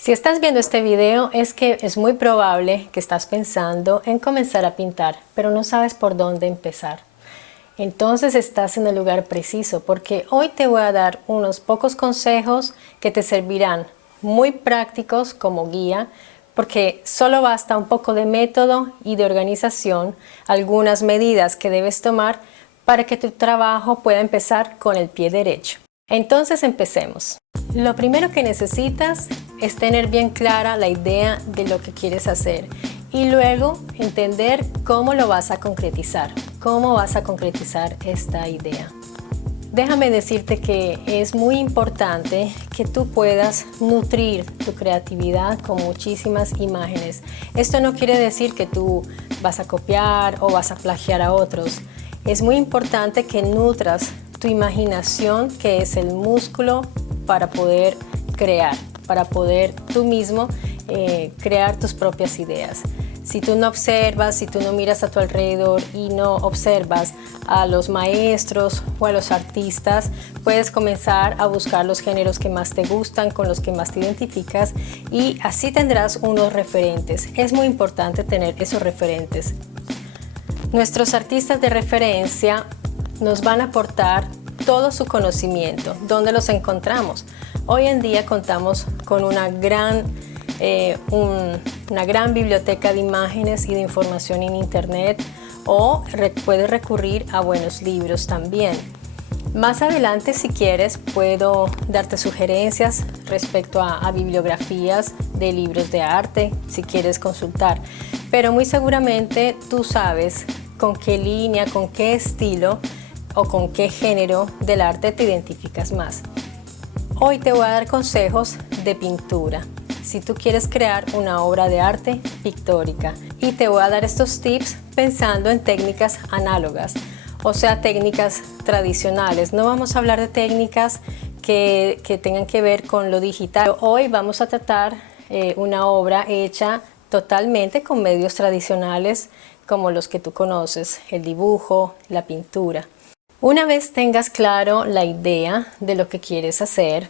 Si estás viendo este video es que es muy probable que estás pensando en comenzar a pintar, pero no sabes por dónde empezar. Entonces estás en el lugar preciso porque hoy te voy a dar unos pocos consejos que te servirán muy prácticos como guía, porque solo basta un poco de método y de organización, algunas medidas que debes tomar para que tu trabajo pueda empezar con el pie derecho. Entonces empecemos. Lo primero que necesitas es tener bien clara la idea de lo que quieres hacer y luego entender cómo lo vas a concretizar, cómo vas a concretizar esta idea. Déjame decirte que es muy importante que tú puedas nutrir tu creatividad con muchísimas imágenes. Esto no quiere decir que tú vas a copiar o vas a plagiar a otros. Es muy importante que nutras tu imaginación, que es el músculo para poder crear, para poder tú mismo crear tus propias ideas. Si tú no observas, si tú no miras a tu alrededor y no observas a los maestros o a los artistas, puedes comenzar a buscar los géneros que más te gustan, con los que más te identificas y así tendrás unos referentes. Es muy importante tener esos referentes. Nuestros artistas de referencia nos van a aportar todo su conocimiento. ¿Dónde los encontramos? Hoy en día contamos con una gran biblioteca de imágenes y de información en internet o puedes recurrir a buenos libros también. Más adelante, si quieres, puedo darte sugerencias respecto a bibliografías de libros de arte, si quieres consultar. Pero muy seguramente tú sabes con qué línea, con qué estilo o con qué género del arte te identificas más. Hoy te voy a dar consejos de pintura. Si tú quieres crear una obra de arte pictórica y te voy a dar estos tips pensando en técnicas análogas, o sea, técnicas tradicionales. No vamos a hablar de técnicas que tengan que ver con lo digital. Hoy vamos a tratar una obra hecha totalmente con medios tradicionales como los que tú conoces, el dibujo, la pintura. Una vez tengas claro la idea de lo que quieres hacer,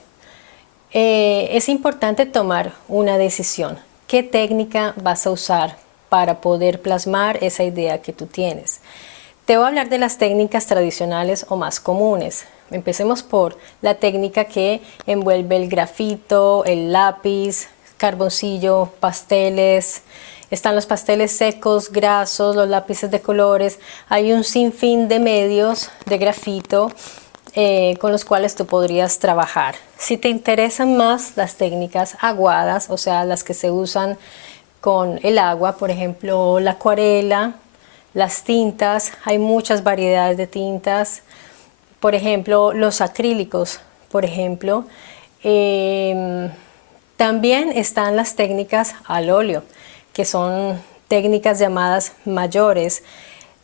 es importante tomar una decisión. ¿Qué técnica vas a usar para poder plasmar esa idea que tú tienes? Te voy a hablar de las técnicas tradicionales o más comunes. Empecemos por la técnica que envuelve el grafito, el lápiz, carboncillo, pasteles. Están los pasteles secos, grasos, los lápices de colores. Hay un sinfín de medios de grafito con los cuales tú podrías trabajar. Si te interesan más las técnicas aguadas, o sea, las que se usan con el agua, por ejemplo, la acuarela, las tintas, hay muchas variedades de tintas. Por ejemplo, los acrílicos, por ejemplo. También están las técnicas al óleo, que son técnicas llamadas mayores.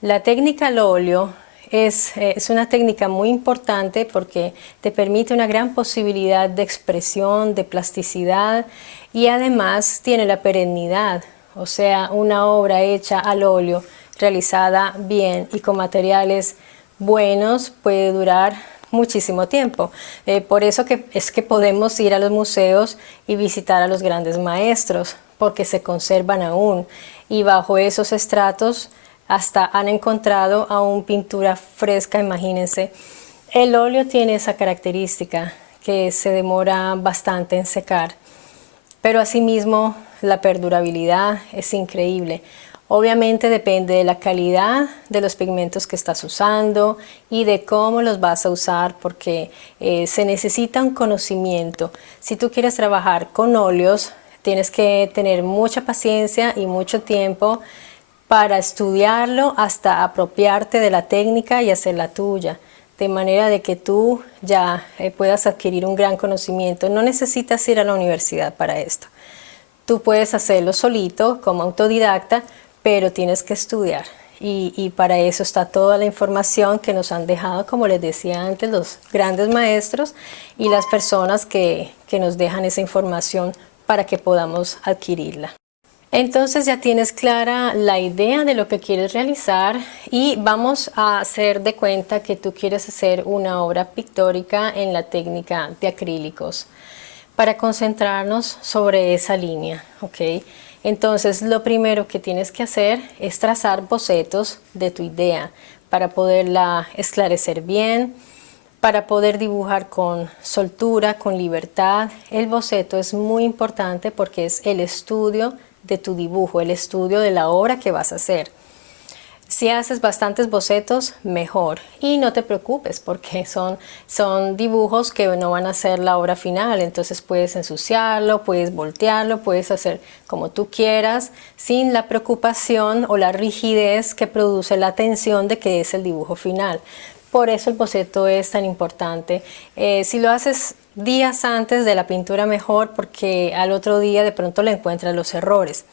La técnica al óleo es una técnica muy importante porque te permite una gran posibilidad de expresión, de plasticidad y además tiene la perennidad. O sea, una obra hecha al óleo, realizada bien y con materiales buenos, puede durar muchísimo tiempo. Por eso es que podemos ir a los museos y visitar a los grandes maestros, porque se conservan aún y bajo esos estratos hasta han encontrado aún pintura fresca. Imagínense, el óleo tiene esa característica que se demora bastante en secar, pero asimismo la perdurabilidad es increíble. Obviamente depende de la calidad de los pigmentos que estás usando y de cómo los vas a usar, porque se necesita un conocimiento. Si tú quieres trabajar con óleos, tienes que tener mucha paciencia y mucho tiempo para estudiarlo hasta apropiarte de la técnica y hacerla tuya, de manera de que tú ya puedas adquirir un gran conocimiento. No necesitas ir a la universidad para esto. Tú puedes hacerlo solito, como autodidacta, pero tienes que estudiar. Y para eso está toda la información que nos han dejado, como les decía antes, los grandes maestros y las personas que nos dejan esa información para que podamos adquirirla. Entonces ya tienes clara la idea de lo que quieres realizar y vamos a hacer de cuenta que tú quieres hacer una obra pictórica en la técnica de acrílicos. para concentrarnos sobre esa línea, ¿ok? Entonces, lo primero que tienes que hacer es trazar bocetos de tu idea para poderla esclarecer bien, para poder dibujar con soltura, con libertad. El boceto es muy importante porque es el estudio de tu dibujo, el estudio de la obra que vas a hacer. Si haces bastantes bocetos, mejor. Y no te preocupes porque son dibujos que no van a ser la obra final. Entonces puedes ensuciarlo, puedes voltearlo, puedes hacer como tú quieras, sin la preocupación o la rigidez que produce la tensión de que es el dibujo final. Por eso el boceto es tan importante. Si lo haces días antes de la pintura, mejor, porque al otro día de pronto le encuentras los errores.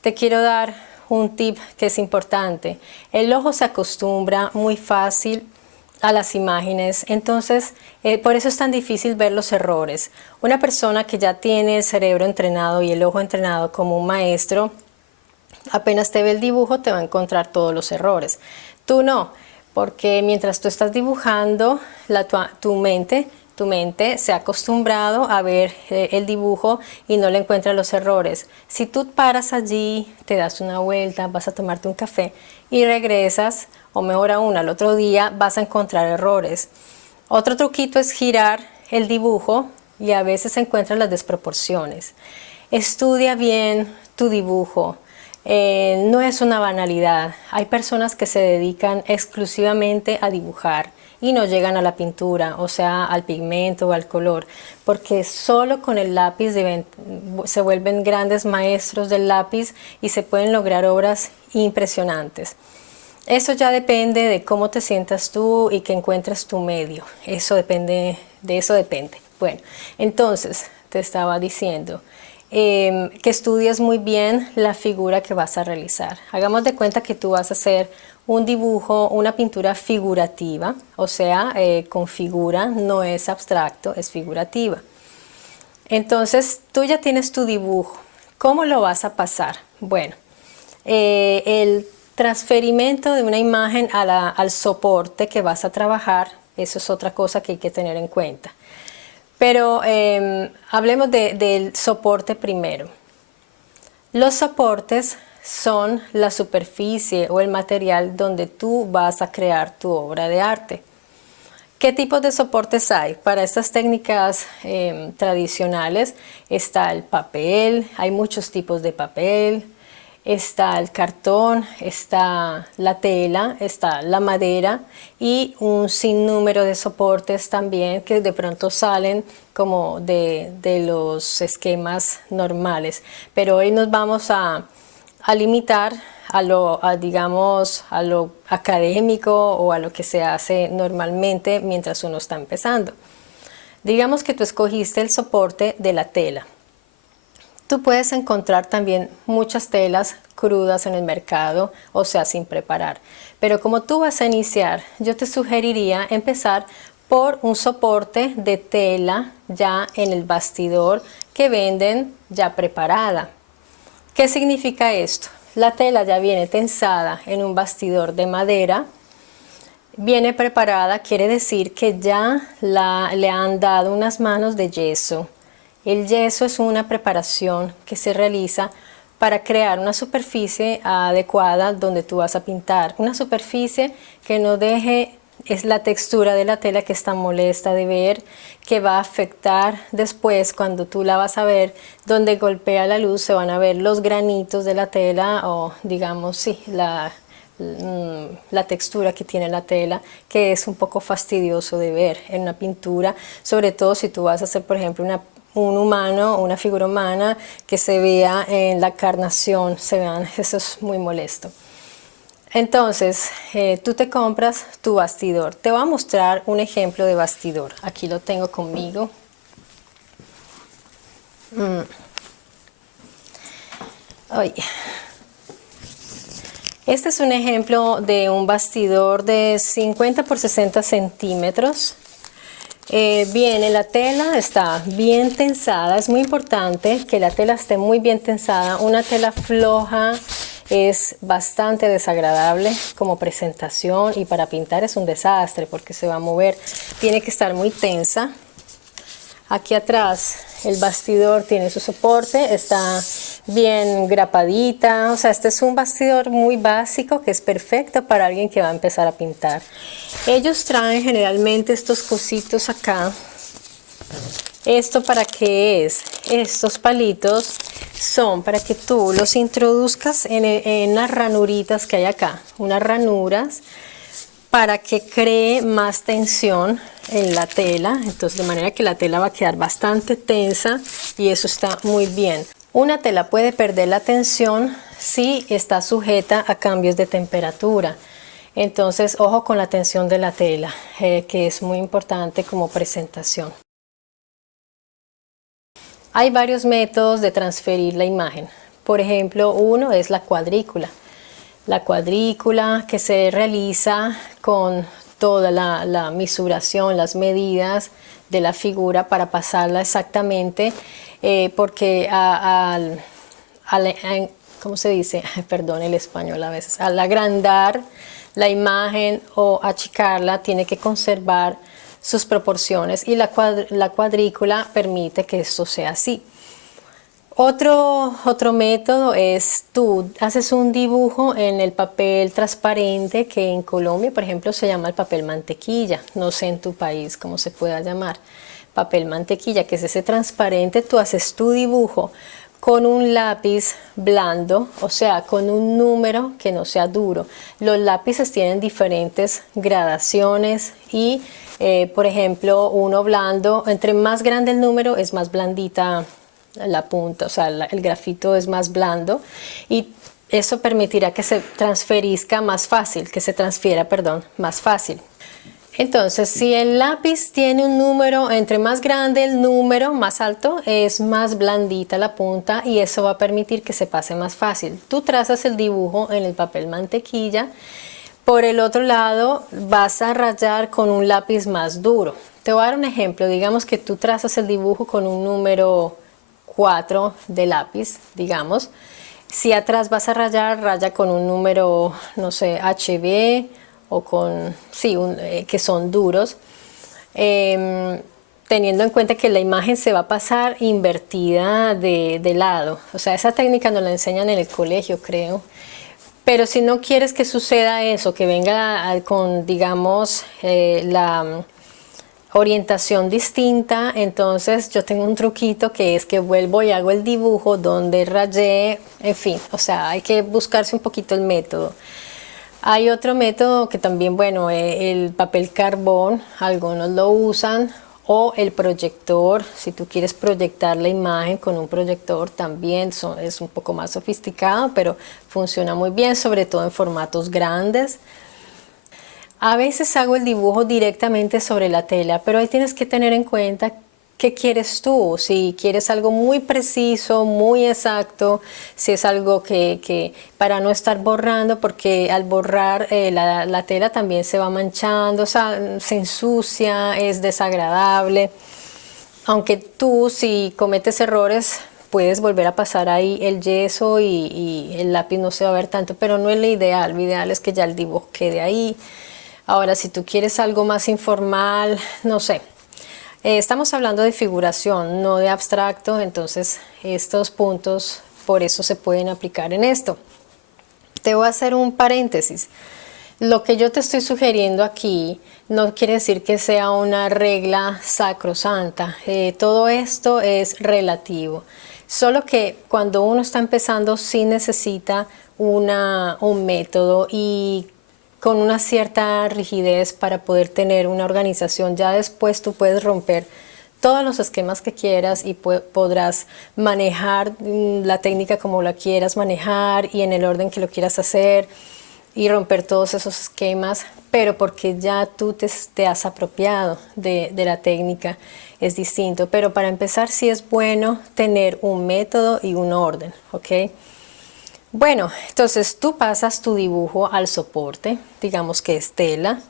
Te quiero dar un tip que es importante. El ojo se acostumbra muy fácil a las imágenes, entonces por eso es tan difícil ver los errores. Una persona que ya tiene el cerebro entrenado y el ojo entrenado como un maestro, apenas te ve el dibujo te va a encontrar todos los errores. Tú no, porque mientras tú estás dibujando, tu mente se ha acostumbrado a ver el dibujo y no le encuentra los errores. Si tú paras allí, te das una vuelta, vas a tomarte un café y regresas, o mejor aún, al otro día vas a encontrar errores. Otro truquito es girar el dibujo y a veces encuentras las desproporciones. Estudia bien tu dibujo. No es una banalidad. Hay personas que se dedican exclusivamente a dibujar y no llegan a la pintura, o sea, al pigmento o al color, porque solo con el lápiz se vuelven grandes maestros del lápiz y se pueden lograr obras impresionantes. Eso ya depende de cómo te sientas tú y que encuentres tu medio. Eso depende, de eso depende. Bueno, entonces te estaba diciendo que estudies muy bien la figura que vas a realizar. Hagamos de cuenta que tú vas a hacer un dibujo, una pintura figurativa, o sea, con figura, no es abstracto, es figurativa. Entonces, tú ya tienes tu dibujo. ¿Cómo lo vas a pasar? Bueno, el transferimiento de una imagen al soporte que vas a trabajar, eso es otra cosa que hay que tener en cuenta. Pero hablemos del soporte primero. Los soportes son la superficie o el material donde tú vas a crear tu obra de arte. ¿Qué tipos de soportes hay? Para estas técnicas tradicionales está el papel, hay muchos tipos de papel, está el cartón, está la tela, está la madera y un sinnúmero de soportes también que de pronto salen como de los esquemas normales. Pero hoy nos vamos a limitar digamos, a lo académico o a lo que se hace normalmente mientras uno está empezando. Digamos que tú escogiste el soporte de la tela. Tú puedes encontrar también muchas telas crudas en el mercado, o sea, sin preparar. Pero como tú vas a iniciar, yo te sugeriría empezar por un soporte de tela ya en el bastidor que venden ya preparada. ¿Qué significa esto? La tela ya viene tensada en un bastidor de madera, viene preparada, quiere decir que ya le han dado unas manos de yeso. El yeso es una preparación que se realiza para crear una superficie adecuada donde tú vas a pintar. Una superficie que no deje es la textura de la tela que es tan molesta de ver, que va a afectar después cuando tú la vas a ver, donde golpea la luz se van a ver los granitos de la tela o digamos, sí, la textura que tiene la tela, que es un poco fastidioso de ver en una pintura, sobre todo si tú vas a hacer, por ejemplo, un humano, una figura humana, que se vea en la carnación, eso es muy molesto. Entonces, tú te compras tu bastidor. Te voy a mostrar un ejemplo de bastidor. Aquí lo tengo conmigo. Este es un ejemplo de un bastidor de 50 por 60 centímetros. Viene la tela, está bien tensada. Es muy importante que la tela esté muy bien tensada. Una tela floja es bastante desagradable como presentación y para pintar es un desastre porque se va a mover. Tiene que estar muy tensa. Aquí atrás el bastidor tiene su soporte, está bien grapadita, o sea, este es un bastidor muy básico que es perfecto para alguien que va a empezar a pintar. Ellos traen generalmente estos cositos acá. ¿Esto para qué es? Estos palitos son para que tú los introduzcas en las ranuritas que hay acá, unas ranuras, para que cree más tensión en la tela, entonces de manera que la tela va a quedar bastante tensa y eso está muy bien. Una tela puede perder la tensión si está sujeta a cambios de temperatura, entonces ojo con la tensión de la tela, que es muy importante como presentación. Hay varios métodos de transferir la imagen. Por ejemplo, uno es la cuadrícula. La cuadrícula que se realiza con toda la misuración, las medidas de la figura para pasarla exactamente, porque ¿cómo se dice? Perdón el español a veces. Al agrandar la imagen o achicarla, tiene que conservar sus proporciones y la cuadrícula permite que esto sea así. Otro método es tú haces un dibujo en el papel transparente que en Colombia, por ejemplo, se llama el papel mantequilla. No sé en tu país cómo se pueda llamar. Papel mantequilla, que es ese transparente. Tú haces tu dibujo con un lápiz blando, o sea, con un número que no sea duro. Los lápices tienen diferentes gradaciones y, por ejemplo, uno blando, entre más grande el número es más blandita la punta, o sea, el grafito es más blando y eso permitirá que se transfiera más fácil, más fácil. Entonces, si el lápiz tiene un número, entre más grande el número, más alto, es más blandita la punta y eso va a permitir que se pase más fácil. Tú trazas el dibujo en el papel mantequilla, por el otro lado vas a rayar con un lápiz más duro. Te voy a dar un ejemplo, digamos que tú trazas el dibujo con un número 4 de lápiz, digamos. Si atrás vas a rayar, raya con un número, no sé, HB o con, sí, que son duros, teniendo en cuenta que la imagen se va a pasar invertida de lado. O sea, esa técnica nos la enseñan en el colegio, creo. Pero si no quieres que suceda eso, que venga con, digamos, la orientación distinta, entonces yo tengo un truquito que es que vuelvo y hago el dibujo donde rayé, en fin, o sea, hay que buscarse un poquito el método. Hay otro método que también, bueno, el papel carbón, algunos lo usan, o el proyector, si tú quieres proyectar la imagen con un proyector también es un poco más sofisticado, pero funciona muy bien, sobre todo en formatos grandes. A veces hago el dibujo directamente sobre la tela, pero ahí tienes que tener en cuenta qué quieres tú. Si quieres algo muy preciso, muy exacto, si es algo que para no estar borrando, porque al borrar la tela también se va manchando, o sea, se ensucia, es desagradable. Aunque tú, si cometes errores, puedes volver a pasar ahí el yeso y el lápiz no se va a ver tanto, pero no es lo ideal. Lo ideal es que ya el dibujo quede ahí. Ahora, si tú quieres algo más informal, no sé, estamos hablando de figuración, no de abstracto, entonces estos puntos por eso se pueden aplicar en esto. Te voy a hacer un paréntesis. Lo que yo te estoy sugiriendo aquí no quiere decir que sea una regla sacrosanta. Todo esto es relativo. Solo que cuando uno está empezando sí necesita un método y con una cierta rigidez para poder tener una organización. Ya después tú puedes romper todos los esquemas que quieras y podrás manejar la técnica como la quieras manejar y en el orden que lo quieras hacer y romper todos esos esquemas, pero porque ya tú te has apropiado de la técnica es distinto. Pero para empezar sí es bueno tener un método y un orden, ¿ok? Bueno, entonces tú pasas tu dibujo al soporte, digamos que es tela.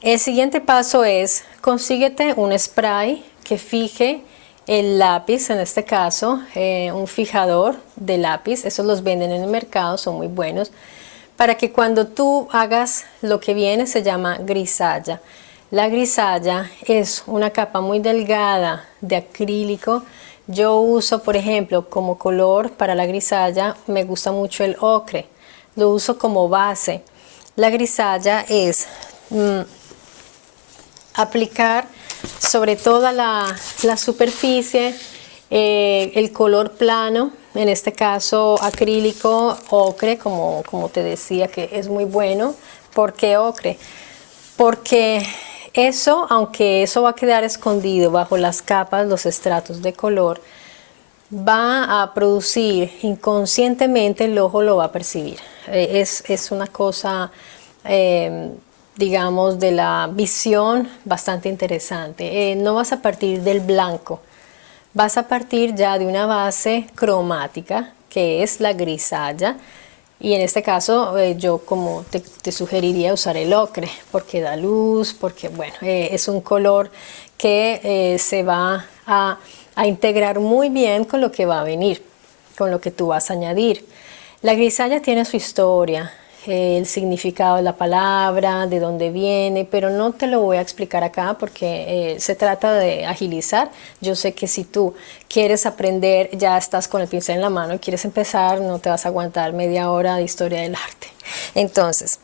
El siguiente paso es consíguete un spray que fije el lápiz, en este caso un fijador de lápiz, esos los venden en el mercado, son muy buenos, para que cuando tú hagas lo que viene se llama grisalla. La grisalla es una capa muy delgada de acrílico. Yo uso, por ejemplo, como color para la grisalla, me gusta mucho el ocre. Lo uso como base. La grisalla es aplicar sobre toda la superficie el color plano, en este caso acrílico, ocre, como te decía, que es muy bueno. ¿Por qué ocre? Porque eso, aunque eso va a quedar escondido bajo las capas, los estratos de color, va a producir inconscientemente, el ojo lo va a percibir. Es una cosa, digamos, de la visión bastante interesante. No vas a partir del blanco, vas a partir ya de una base cromática, que es la grisalla. Y en este caso yo como te sugeriría usar el ocre, porque da luz, porque bueno, es un color que se va a integrar muy bien con lo que va a venir, con lo que tú vas a añadir. La grisalla tiene su historia, el significado de la palabra, de dónde viene, pero no te lo voy a explicar acá porque se trata de agilizar. Yo sé que si tú quieres aprender, ya estás con el pincel en la mano y quieres empezar, no te vas a aguantar media hora de historia del arte. Entonces,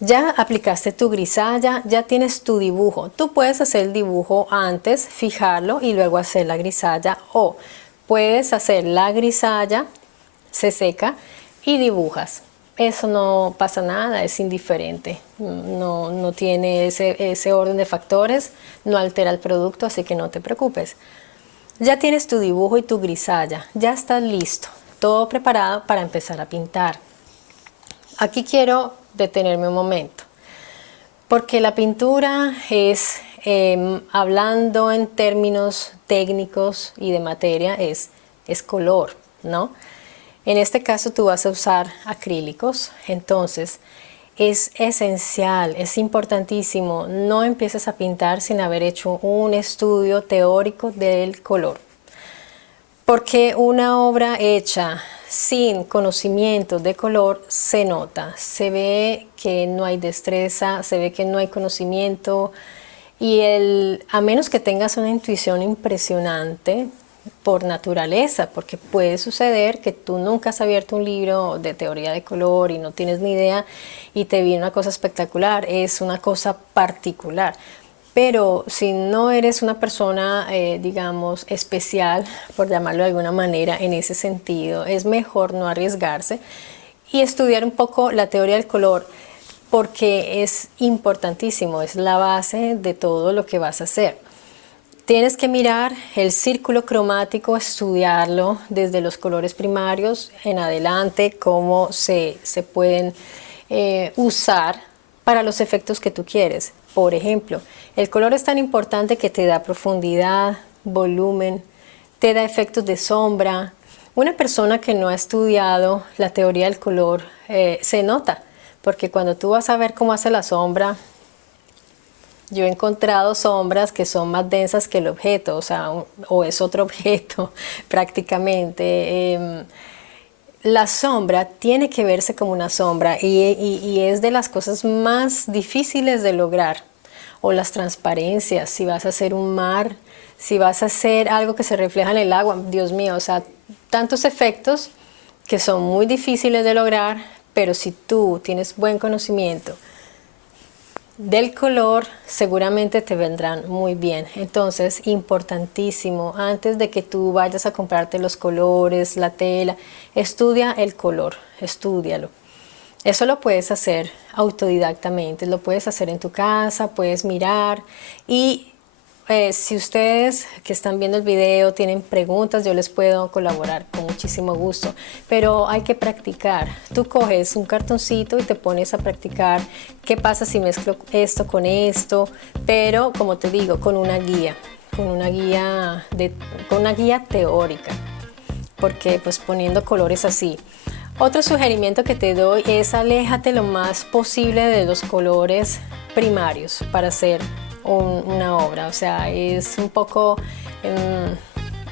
ya aplicaste tu grisalla, ya tienes tu dibujo. Tú puedes hacer el dibujo antes, fijarlo y luego hacer la grisalla, o puedes hacer la grisalla, se seca y dibujas. Eso no pasa nada, es indiferente, no tiene ese orden de factores, no altera el producto, así que no te preocupes. Ya tienes tu dibujo y tu grisalla, ya estás listo, todo preparado para empezar a pintar. Aquí quiero detenerme un momento, porque la pintura es, hablando en términos técnicos y de materia, es color, ¿no? En este caso tú vas a usar acrílicos, entonces es esencial, es importantísimo, no empieces a pintar sin haber hecho un estudio teórico del color. Porque una obra hecha sin conocimiento de color se nota, se ve que no hay destreza, se ve que no hay conocimiento, y a menos que tengas una intuición impresionante, por naturaleza, porque puede suceder que tú nunca has abierto un libro de teoría de color y no tienes ni idea y te viene una cosa espectacular, es una cosa particular. Pero si no eres una persona, digamos, especial, por llamarlo de alguna manera, en ese sentido, es mejor no arriesgarse y estudiar un poco la teoría del color, porque es importantísimo, es la base de todo lo que vas a hacer. Tienes que mirar el círculo cromático, estudiarlo desde los colores primarios en adelante, cómo se pueden usar para los efectos que tú quieres. Por ejemplo, el color es tan importante que te da profundidad, volumen, te da efectos de sombra. Una persona que no ha estudiado la teoría del color se nota, porque cuando tú vas a ver cómo hace la sombra, yo he encontrado sombras que son más densas que el objeto, o sea, o es otro objeto prácticamente. La sombra tiene que verse como una sombra y es de las cosas más difíciles de lograr. O las transparencias, si vas a hacer un mar, si vas a hacer algo que se refleja en el agua, Dios mío, o sea, tantos efectos que son muy difíciles de lograr, pero si tú tienes buen conocimiento del color, seguramente te vendrán muy bien. Entonces, importantísimo, antes de que tú vayas a comprarte los colores, la tela, estudia el color, estúdialo. Eso lo puedes hacer autodidactamente, lo puedes hacer en tu casa, puedes mirar, y si ustedes que están viendo el video tienen preguntas, yo les puedo colaborar con muchísimo gusto, pero hay que practicar. Tú coges un cartoncito y te pones a practicar qué pasa si mezclo esto con esto, pero como te digo, con una guía teórica, porque pues poniendo colores así. Otro sugerimiento que te doy es aléjate lo más posible de los colores primarios para hacer una obra. O sea, es un poco,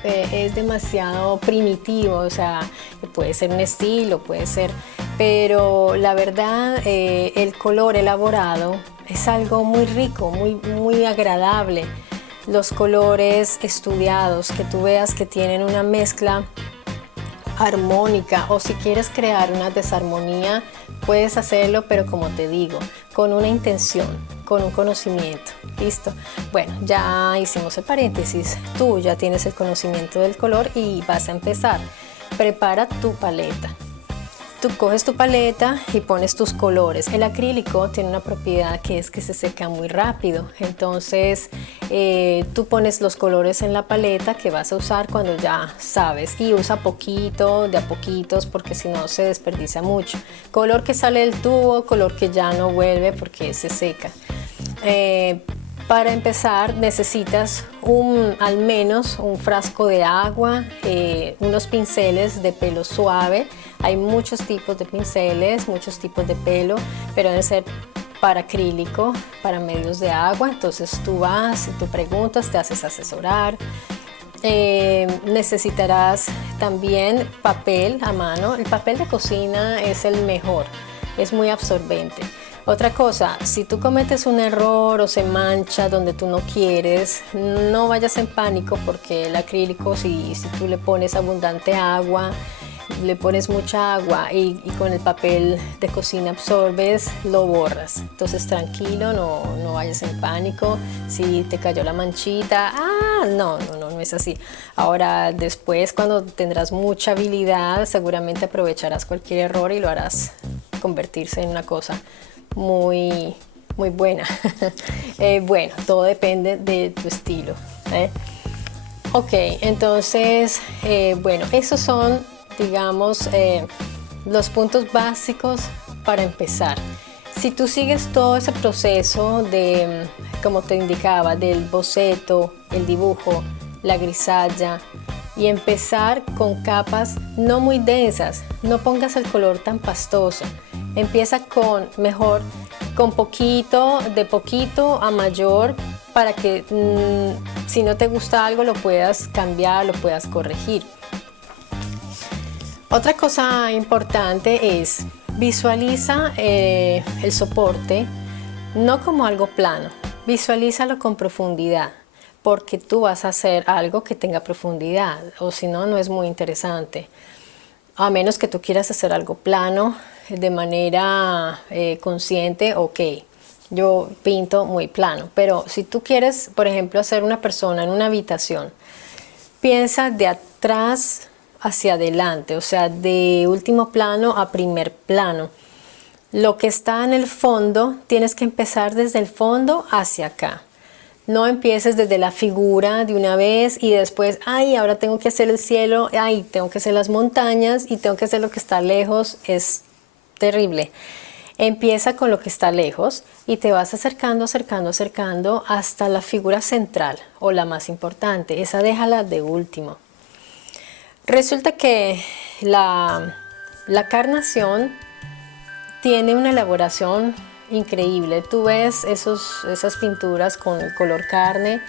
es demasiado primitivo, o sea, puede ser un estilo, puede ser, pero la verdad el color elaborado es algo muy rico, muy agradable. Los colores estudiados, que tú veas que tienen una mezcla armónica, o si quieres crear una desarmonía, puedes hacerlo, pero como te digo, con una intención, con un conocimiento. ¿Listo? Bueno, ya hicimos el paréntesis. Tú ya tienes el conocimiento del color y vas a empezar. Prepara tu paleta. Tú coges tu paleta y pones tus colores. El acrílico tiene una propiedad que es que se seca muy rápido. Entonces tú pones los colores en la paleta que vas a usar cuando ya sabes, y usa poquito, de a poquitos, porque si no se desperdicia mucho. Color que sale del tubo, color que ya no vuelve porque se seca. Para empezar necesitas al menos un frasco de agua, unos pinceles de pelo suave. Hay muchos tipos de pinceles, muchos tipos de pelo, pero deben ser para acrílico, para medios de agua. Entonces tú vas y tú preguntas, te haces asesorar. Necesitarás también papel a mano. El papel de cocina es el mejor, es muy absorbente. Otra cosa, si tú cometes un error o se mancha donde tú no quieres, no vayas en pánico, porque el acrílico, si tú le pones abundante agua, le pones mucha agua y con el papel de cocina absorbes, lo borras. Entonces tranquilo, no vayas en pánico. Si te cayó la manchita, no es así. Ahora después, cuando tendrás mucha habilidad, seguramente aprovecharás cualquier error y lo harás convertirse en una cosa muy buena. Bueno, todo depende de tu estilo. Ok, entonces, bueno, esos son, digamos, los puntos básicos para empezar. Si tú sigues todo ese proceso de, como te indicaba, del boceto, el dibujo, la grisalla, y empezar con capas no muy densas, no pongas el color tan pastoso. Empieza con poquito, de poquito a mayor, para que si no te gusta algo lo puedas cambiar, lo puedas corregir. Otra cosa importante es visualiza el soporte no como algo plano, visualízalo con profundidad, porque tú vas a hacer algo que tenga profundidad, o si no, no es muy interesante. A menos que tú quieras hacer algo plano de manera consciente, ok, yo pinto muy plano. Pero si tú quieres, por ejemplo, hacer una persona en una habitación, piensa de atrás hacia adelante, o sea, de último plano a primer plano. Lo que está en el fondo, tienes que empezar desde el fondo hacia acá. No empieces desde la figura de una vez y después, ay, ahora tengo que hacer el cielo, ay, tengo que hacer las montañas y tengo que hacer lo que está lejos. Es terrible. Empieza con lo que está lejos y te vas acercando hasta la figura central o la más importante. Esa déjala de último. Resulta que la carnación tiene una elaboración increíble. Tú ves esas pinturas con el color carne,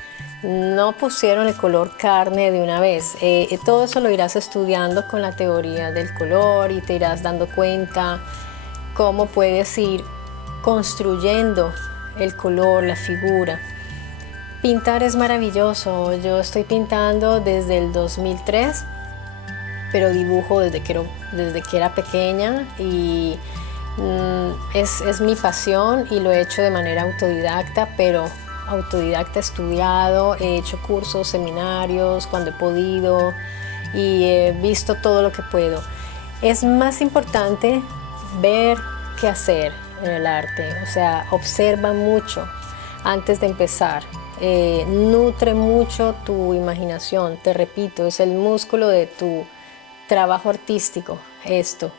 no pusieron el color carne de una vez. Todo eso lo irás estudiando con la teoría del color y te irás dando cuenta cómo puedes ir construyendo el color, la figura. Pintar es maravilloso. Yo estoy pintando desde el 2003, pero dibujo desde que era pequeña y es mi pasión y lo he hecho de manera autodidacta, pero autodidacta estudiado, he hecho cursos, seminarios cuando he podido y he visto todo lo que puedo. Es más importante ver que hacer en el arte, o sea, observa mucho antes de empezar. Nutre mucho tu imaginación, te repito, es el músculo de tu trabajo artístico esto,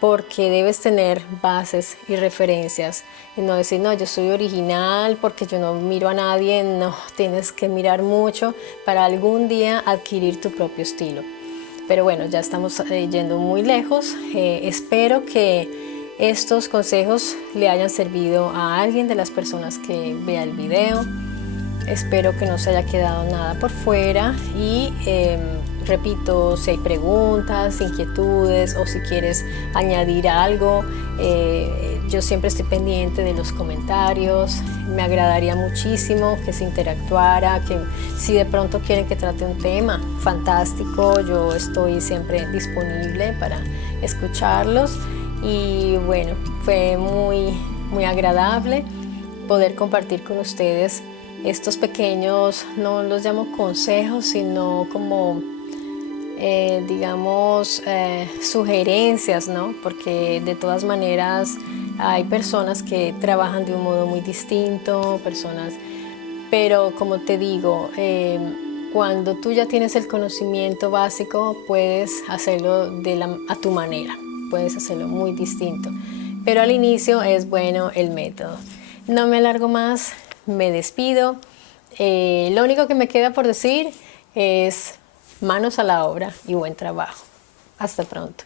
porque debes tener bases y referencias y no decir, no, yo soy original porque yo no miro a nadie. No, tienes que mirar mucho para algún día adquirir tu propio estilo. Pero bueno, ya estamos yendo muy lejos. Espero que estos consejos le hayan servido a alguien de las personas que vea el video. Espero que no se haya quedado nada por fuera y repito, si hay preguntas, inquietudes o si quieres añadir algo, yo siempre estoy pendiente de los comentarios. Me agradaría muchísimo que se interactuara, que si de pronto quieren que trate un tema, fantástico, yo estoy siempre disponible para escucharlos. Y bueno, fue muy agradable poder compartir con ustedes estos pequeños, no los llamo consejos, sino como digamos sugerencias, ¿no? Porque de todas maneras hay personas que trabajan de un modo muy distinto, pero como te digo, cuando tú ya tienes el conocimiento básico, puedes hacerlo a tu manera, puedes hacerlo muy distinto. Pero al inicio es bueno el método. No me alargo más, me despido. Lo único que me queda por decir es manos a la obra y buen trabajo. Hasta pronto.